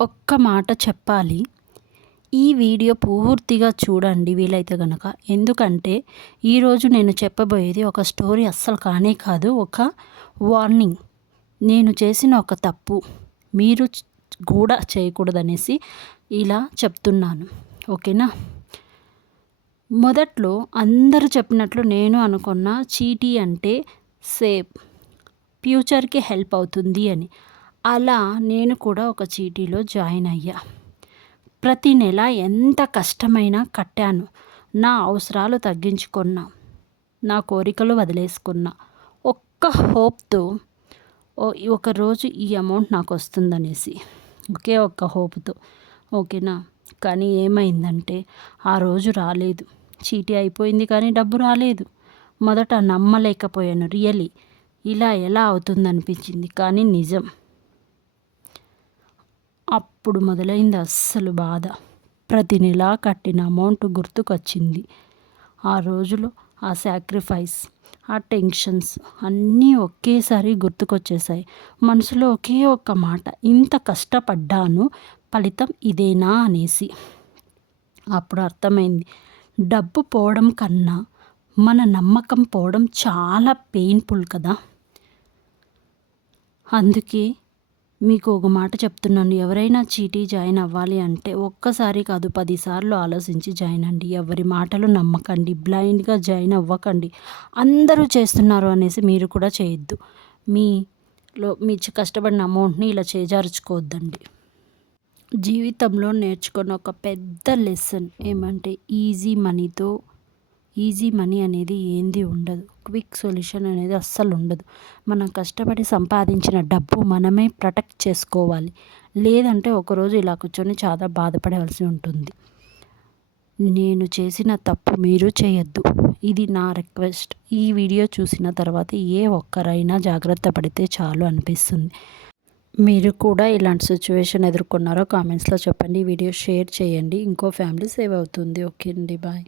ఒక్క మాట చెప్పాలి. ఈ వీడియో పూర్తిగా చూడండి వీలైతే గనక. ఎందుకంటే ఈరోజు నేను చెప్పబోయేది ఒక స్టోరీ అస్సలు కానే కాదు, ఒక వార్నింగ్. నేను చేసిన ఒక తప్పు మీరు కూడా చేయకూడదనేసి ఇలా చెప్తున్నాను. ఓకేనా? మొదట్లో అందరూ చెప్పినట్లు నేను అనుకున్న చీటీ అంటే సేవ్, ఫ్యూచర్కి హెల్ప్ అవుతుంది అని. అలా నేను కూడా ఒక చీటీలో జాయిన్ అయ్యా. ప్రతి నెల ఎంత కష్టమైనా కట్టాను. నా అవసరాలు తగ్గించుకున్నా, నా కోరికలు వదిలేసుకున్నా, ఒక్క హోప్తో ఒకరోజు ఈ అమౌంట్ నాకు వస్తుందనేసి, ఒకే ఒక్క హోప్తో. ఓకేనా? కానీ ఏమైందంటే ఆ రోజు రాలేదు. చీటీ అయిపోయింది కానీ డబ్బు రాలేదు. మొదట నమ్మలేకపోయాను. రియలీ ఇలా ఎలా అవుతుందనిపించింది, కానీ నిజం. అప్పుడు మొదలైంది అస్సలు బాధ. ప్రతి నెల కట్టిన అమౌంట్ గుర్తుకొచ్చింది. ఆ రోజులు, ఆ సాక్రిఫైస్, ఆ టెన్షన్స్ అన్నీ ఒకేసారి గుర్తుకొచ్చేసాయి. మనసులో ఒకే ఒక్క మాట, ఇంత కష్టపడ్డాను, ఫలితం ఇదేనా అనేసి. అప్పుడు అర్థమైంది, డబ్బు పోవడం కన్నా మన నమ్మకం పోవడం చాలా పెయిన్ఫుల్ కదా. అందుకే మీకు ఒక మాట చెప్తున్నాను, ఎవరైనా చీటీ జాయిన్ అవ్వాలి అంటే ఒక్కసారి కాదు 10 సార్లు ఆలోచించి జాయిన్ అండి. ఎవరి మాటలు నమ్మకండి, బ్లైండ్గా జాయిన్ అవ్వకండి. అందరూ చేస్తున్నారు అనేసి మీరు కూడా చేయొద్దు. మీ కష్టపడిన అమౌంట్ని ఇలా చేజార్చుకోవద్దండి. జీవితంలో నేర్చుకున్న ఒక పెద్ద లెసన్ ఏమంటే ఈజీ మనీ అనేది ఏంది ఉండదు. క్విక్ సొల్యూషన్ అనేది అస్సలు ఉండదు. మనం కష్టపడి సంపాదించిన డబ్బు మనమే ప్రొటెక్ట్ చేసుకోవాలి. లేదంటే ఒకరోజు ఇలా కూర్చొని చాలా బాధపడవలసి ఉంటుంది. నేను చేసిన తప్పు మీరు చేయొద్దు, ఇది నా రిక్వెస్ట్. ఈ వీడియో చూసిన తర్వాత ఏ ఒక్కరైనా జాగ్రత్త పడితే చాలు అనిపిస్తుంది. మీరు కూడా ఇలాంటి సిచ్యువేషన్ ఎదుర్కొన్నారో కామెంట్స్లో చెప్పండి. ఈ వీడియో షేర్ చేయండి, ఇంకో ఫ్యామిలీ సేవ్ అవుతుంది. ఓకే అండి, బాయ్.